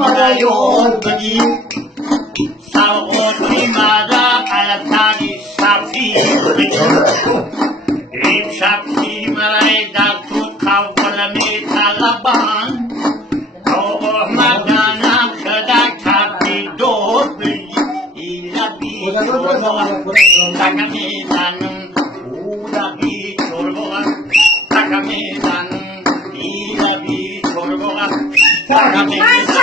یاد بگیر سوقاتی مدر علتانی سفیر بگیر این شبکی مرای در تو قول می طلبان آمدنم خدا کردی دور بگیر این لبی چربان تکمی زنم او لبی چربان تکمی زنم این لبی چربان تکمی زنم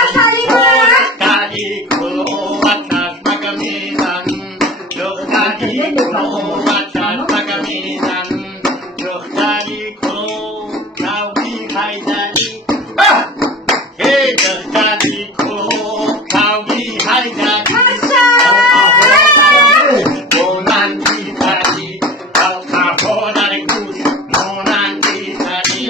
دختری کلو و چشمک میزنم دختری کلو و چشمک میزنم دختری کلو کودی حیدری ای دختری کلو کودی حیدری مانندی تری او تفادر گوش مانندی تری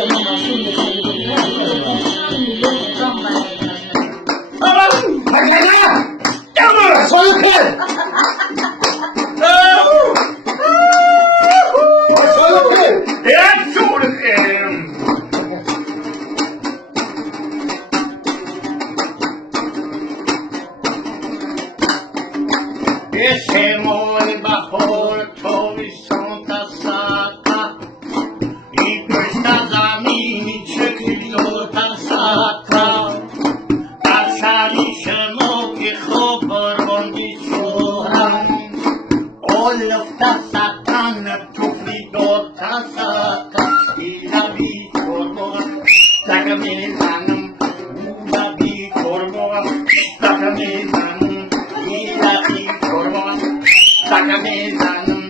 Siamo il bahor, trovi santa sacra, in questa zamini c'è chi lotta sacra, siamo che khobar di shoran, o lofta satan, tufli dotta sacra, ila bi korbor, takame zanam, ula bi korbor, takame zanam, ila bi takame zanam,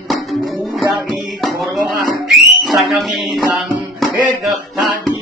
ula bi korbor, takame zanam, e daftani